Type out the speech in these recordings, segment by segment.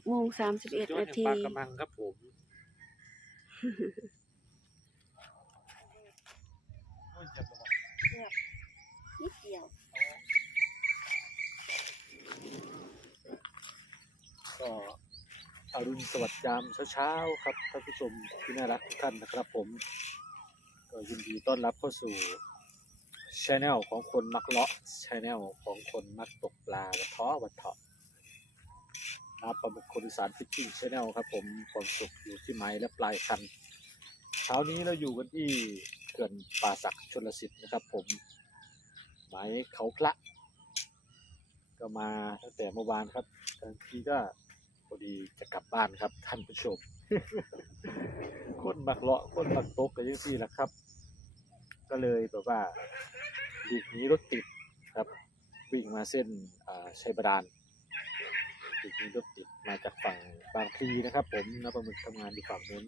กโมงสามสิบเอ็ดยอดนาแห่งทีปลากระมังครับผมโอ้ยเจ็บจังวะนิดเดียวก็อรุณสวัสดิ์ยามเช้าๆครับท่านผู้ชมที่น่ารักทุกท่านนะครับผม ก็ยินดีต้อนรับเข้าสู่ช anel ของคนมักเลาะช anel ของคนมักตกปลาวัดท้อวัดเถาะนาประมุขคนสานฟิชชิ่งช anel ครับผมความสุขอยู่ที่ไม้และปลายคันเช้านี้เราอยู่กันที่เขื่อนป่าศักชนลสิทธิ์นะครับ ผมหมายเขาพระก็มาตั้งแต่เมื่อวานครับบางทีก็พอดีจะกลับบ้านครับ ท่านผู้ชมคนมักเลาะคนมักตกกันยังสี่แหละครับ ก็เลยแบบว่าหลีกหนีรถติดครับ วิ่งมาเส้นอ่าชัยบาดาลหลีกหนีรถ มาจากฝั่งบางพลีนะครับ ผมนับประมึกทำงานอยู่ฝั่งนู้น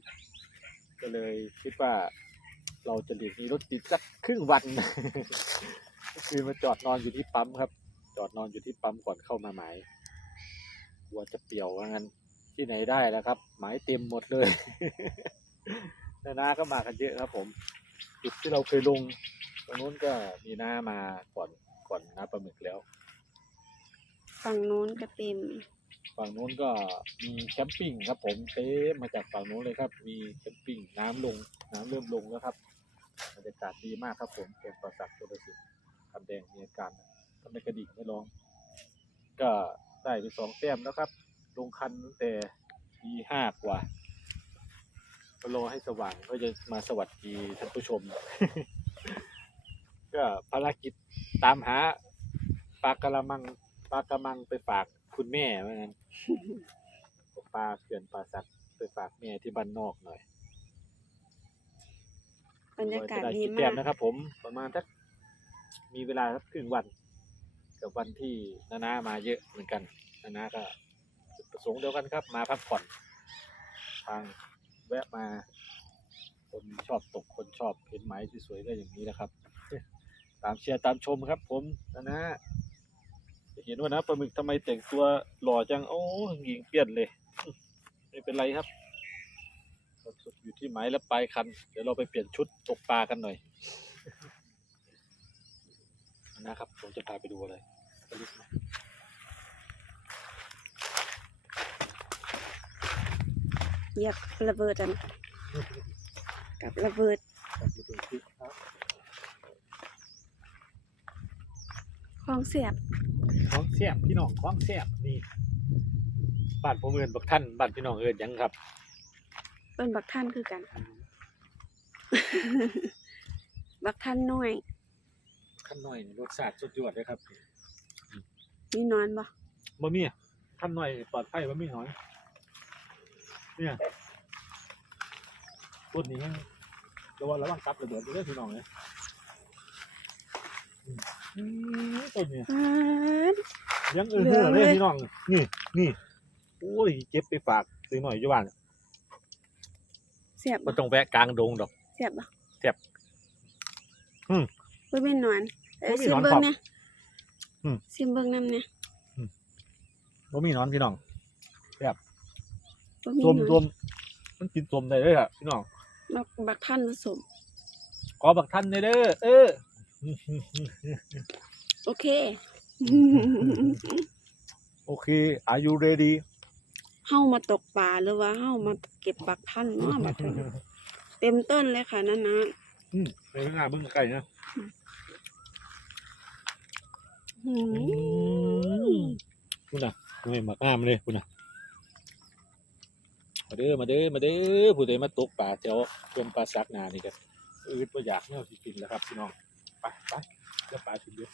ก็เลยคิดว่าเราจะหลีกนีรถติดสักครึ่งวันคือมาจอดนอนอยู่ที่ปั๊มครับ จอดนอนอยู่ที่ปั๊มก่อนเข้ามาหมายกลัวจะเปี่ยวว่างั้นที่ไหนได้แล้วครับ หมายเต็มหมดเลยนานาก็มากันเยอะครับ ผมจุดที่เราเคยลงตรงนู้นก็มีหน้ามาก่อนก่อนน้าปลาหมึกแล้ว ฝั่งโน้นก็เต็ม ฝั่งนู้นก็มีแคมปิ้งครับผมเต็มาจากฝั่งนู้นเลยครับ มีแคมปิ้งน้ำลงน้ำเริ่มลงแล้วครับบรรยากาศดีมากครับผมเก็บประสักตัวสิคำแดงมีอาการทำไมกระดิ่งไม่ร้อง ก็ได้ไปสองแต้มแล้วครับ ลงคันตั้งแต่ทีห้ากว่าก็รอให้สว่างก็จะมาสวัสดีท่านผู้ชม ก็ภารกิจตามหาปลากระมังปลากระมังไปฝาก คุณแม่เหมือนกันปลาเขื่อนปลาสักไปฝากแม่ที่บ้านนอกหน่อยบรรยากาศจะได้ดีกี่มาแต้กมนะครับ ผมประมาณสักมีเวลาสักครึ่งวัน กับวันที่นานามาเยอะเหมือนกันนานาก็จุดประสงค์เดียวกันครับ มาพักผ่อน ทางแวะมา คนชอบตกคนชอบเห็นไม้ที่สวยก็อย่างนี้นะครับ ตามเชียร์ตามชมครับ ผมนานาจะ เห็นว่านะปลาหมึกทำไมแต่งตัวหล่อจัง โอ้หญิงเปลี่ยนเลย ไม่เป็นไรครับเราอยู่ที่ไม้และปลายคัน เดี๋ยวเราไปเปลี่ยนชุดตกปลากันหน่อยนะครับผมจะพาไปดูอะไรไปลุกไหมเหยียบระเบิดอันกับระเบิด กลับไปดูคลิปครับคลองเสียบของแซ่บพี่น้องของแซ่บนี่บ้านผมเอินบักท่านบ้านพี่น้องเอินหยังครับเป็นบักท่านคือกัน บักท่านน้อยขั้นหน่อยนี่รสชาติสุดยอดเลยครับมีนอนบ่บะหมี่ขั้นหน่อยปลอดภัยบะหมี่หอยเนี่ยต้นนี้ยังระวังระวังตับระเบิดด้วยพี่น้องเลย อืมอืมต้นนี้อ่ายังเออเหลืเหืออเลเลยยพี่น้อง นี่นี่โอ้ยเก็บไปฝากซื้อหน่อยอยู่บ้านเสียบมับ่นต้องแวะกลางดงดอก เสียบบ่เสียบอืมบ่เป็นนอนเอ้ยบ่มีซิหนมอนเบิ่ครังบเนี่ยอืม ซิมเบิ่งนำเนี่ยบ่มีหนอนพี่น้องบ่มีรวมนรอวนมมันกินรวมได้เลยอะพี่น้อง บักบักท่านผสมขอบักท่านหน่อยเด้อเออ โอเค โอเค are you ready เฮามาตกปลาหรือว่าเฮามาเก็บบักท่านเนาะบัดนี้เต็มต้นเลยค่ะนั่นนะอืมไปข้างหน้าเบิ่งไก่นะอืมคุณน่ะไม่มากงามเลยคุณน่ะมาเด้อมาเด้อมาเด้อผู้ใดมาตกปลาแถวเพื่อนปลาซักนานี่กันอืดบ่อยากแนวสิกินแล้วครับพี่น้อง ไปไปจะปลาถึงเดียว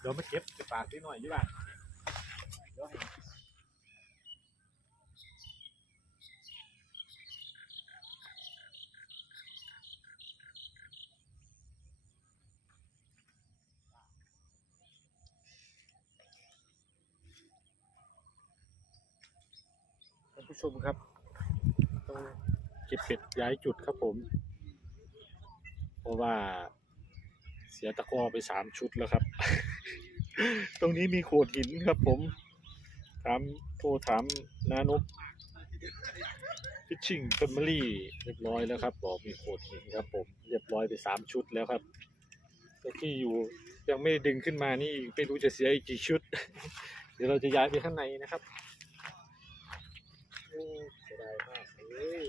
เดี๋ยวมาเก็บจะปลาที่หน่อยดีกว่าเดี๋ยวผู้ชมครับต้องเก็บเป็ดย้ายจุดครับผม ราะว่าเสียตะกร้อไปสามชุดแล้วครับ ตรงนี้มีโขดหินครับผม ถามโทรถามนานบฟิชชิ่งแฟมิลี่เรียบร้อยแล้วครับ บอกมีโขดหินครับผม เรียบร้อยไปสามชุดแล้วครับแต่ที่อยู่ยังไม่ดึงขึ้นมานี่ไม่รู้จะเสียอีกกี่ชุด เดี๋ยวเราจะย้ายไปข้างในนะครับเสียดายมากเลย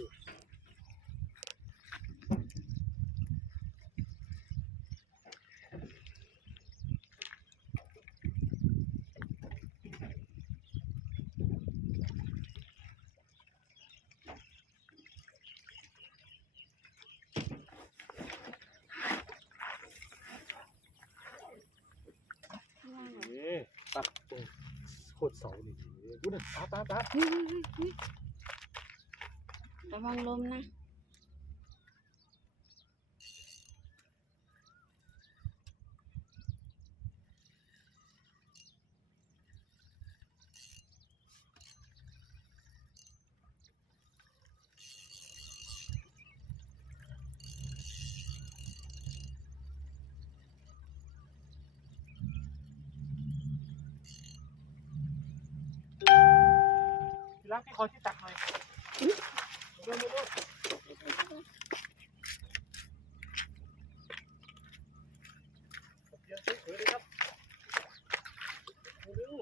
เอ๊ะตัดตรง โคตรเสานี่กูน่นตาตาตาเฮ้ยเฮ้ยเฮ้ยเฮ้ยระวังลมนะ พี่ รักพี่ขอที่ตักหน่อยเร็วเร็วเร็วเตรียมเฉยๆเลยครับเร็ว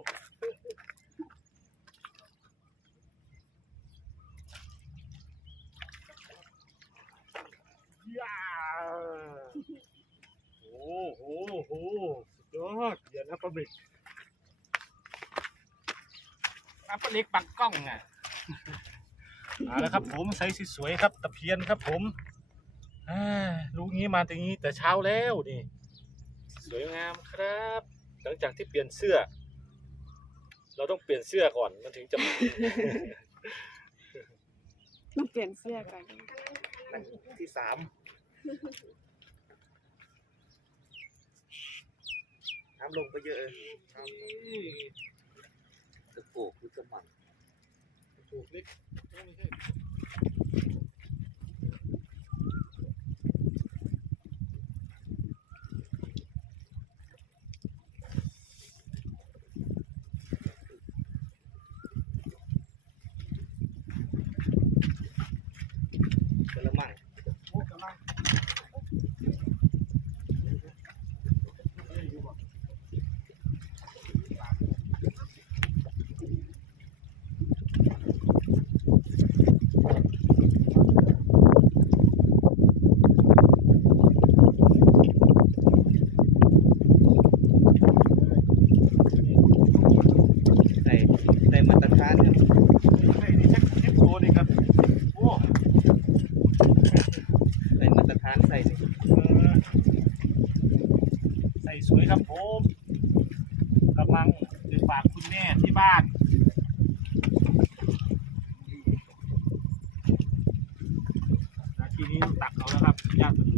ๆย่าโอ้โหโอ้โหสุดยอดเดี๋ยวนะปลาหมึก อัปเล็กปักกล้องอะเอาละครับ ผมไซส์สวยๆครับ ตะเพียนครับ ผมอ่ารู้งี้มาตรงนี้แต่เช้าแล้วนี่ สวยงามครับ หลังจากที่เปลี่ยนเสื้อ เราต้องเปลี่ยนเสื้อก่อนมันถึงจะต้องเปลี่ยนเสื้อก่อนนั่นที่สามน้ำลงไปเยอะ ตะโปกหรือกระมังถูกเล็กกระมัง โอ้กำลัง ใส่ใส่มาตรฐานเนี่ย เฮ้ยนี่เช็คเช็คโชว์ดิครับโอ้ ใส่มาตรฐานใส่สิ เออใส่สวยครับผมกำลังจะฝากคุณแม่ที่บ้าน นา ทีนี้ตักเอาแล้วครับยางสนุก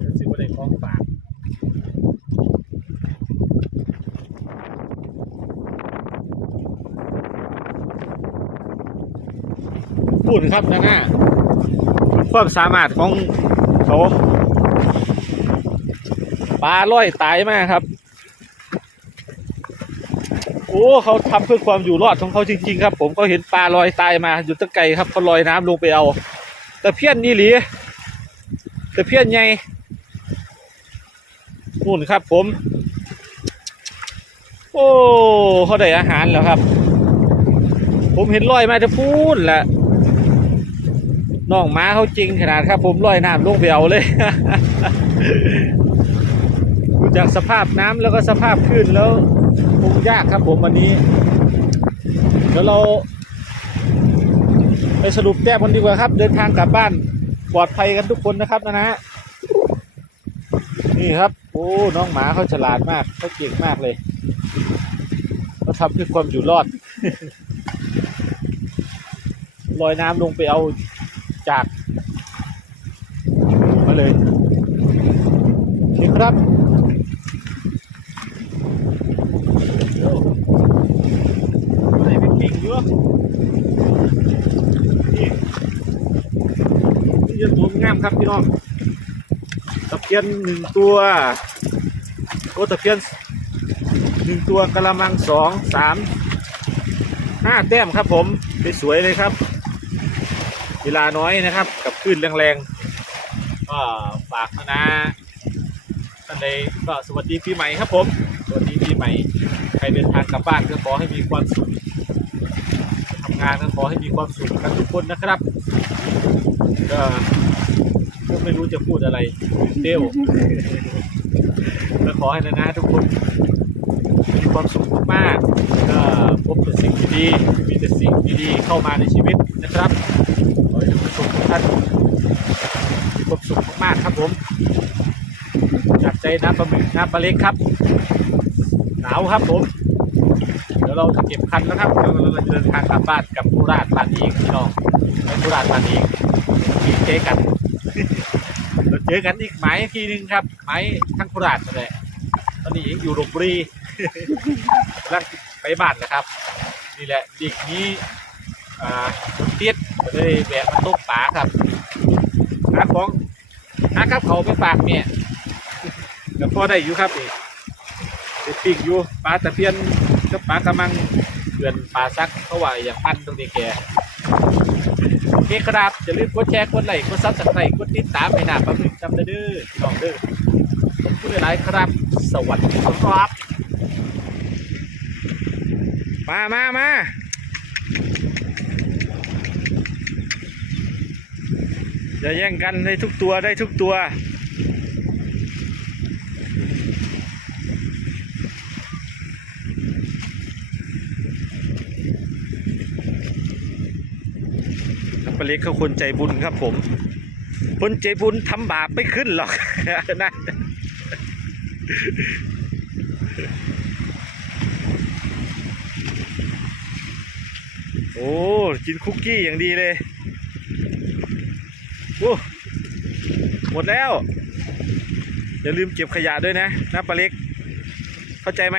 จะสิว่าได้องฝากพูดครับนะน่าความสามารถของเขาปลาล่อยตายมากครับ โอ้เขาทำเพื่อความอยู่รอดของเขาจริง ๆ ครับ ผมเขาเห็นปลาลอยตายมาอยู่ตะไกลครับเขาลอยน้ำลงไปเอา แต่เพี้ยนนี่หลีแต่เพี้ยนไงนู่นครับ ผม โอ้เขาได้อาหารแล้วครับ ผมเห็นลอยมาจะพูนแหละน้องม้าเขาจริงขนาดครับ ผมลอยน้ำลงไปเอาเลยดูจากสภาพน้ำแล้วก็สภาพคลื่นแล้ว คงยากครับผมวันนี้ เดี๋ยวเรา ไปสรุปแต้มกันดีกว่าครับ เดินทางกลับบ้านปลอดภัยกันทุกคนนะครับนะนะ นี่ครับ โอ้น้องหมาเขาฉลาดมากเขาเก่งมากเลยเขาทำเพื่อความอยู่รอดลอยน้ำลงไปเอาจากมาเลยนี่ครับ เพียนตัวงาม ครับพี่น้องตะเพียนหนึ่งตัวโอ้ตะเพียนหนึ่งตัวกระมังสองสามห้าแต้มครับผมสวยเลยครับ เวลาน้อยนะครับ กับคลื่นแรงๆก็ฝากนะนะท่านใดก็สวัสดีปีใหม่ครับผมสวัสดีปีใหม่ใครเดินทางกลับบ้านก็ขอให้มีความสุขทำงานก็ขอให้มีความสุขกันทุกคนนะครับก็ ก็ไม่รู้จะพูดอะไรเดี่ยวก็ขอให้นะนะทุกคนมีความสุขมากๆก็พบแต่สิ่งดีๆมีแต่สิ่งดีๆเข้ามาในชีวิตนะครับขอให้ทุกคนทุกท่านมีความสุขมากๆครับผมจากใจน้ำปลาหมึกน้ำปลาเล็กครับหนาวครับผมเดี๋ยวเราจะเก็บคันแล้วครับแล้วเราจะเดินทางกลับบ้านกับผู้ราชปานอีกพี่น้องผู้ราชปานอีกทีเจอกัน เราเจอกันอีกหมายทีหนึ่งครับหมายทั้งผู้ราชนั่นแหละตอนนี้ยังอยู่ลบบุรีกำลังไปบ้านนะครับ นี่แหละอีกนี้อ่าต้นเตี้ยก็เลยแวะมาตกปลาครับหาของหากับเขาไปฝากเมียก็พอได้อยู่ครับนี่ไปปิ้งอยู่ปลาตะเพียนกับปลากระมังเดือนปลาซักเขาว่าอย่างปั้นตรงนี้แก โอเคครับอย่าลืมกดแชร์กดไลค์กดซับสไครต์กดติดตามให้หน้าประมึกจำได้เด้อพี่น้องเด้อขอบคุณหลายๆครับ สวัสดีครับ มามามาจะแย่งกันได้ทุกตัวได้ทุกตัว ครับปลา เล็กเขาคนใจบุญครับผม คนใจบุญทำบาปไม่ขึ้นหรอกนะโอ้กินคุกกี้อย่างดีเลยโอ้หมดแล้ว อย่าลืมเก็บขยะด้วยนะนะปลาเล็ก เข้าใจไหม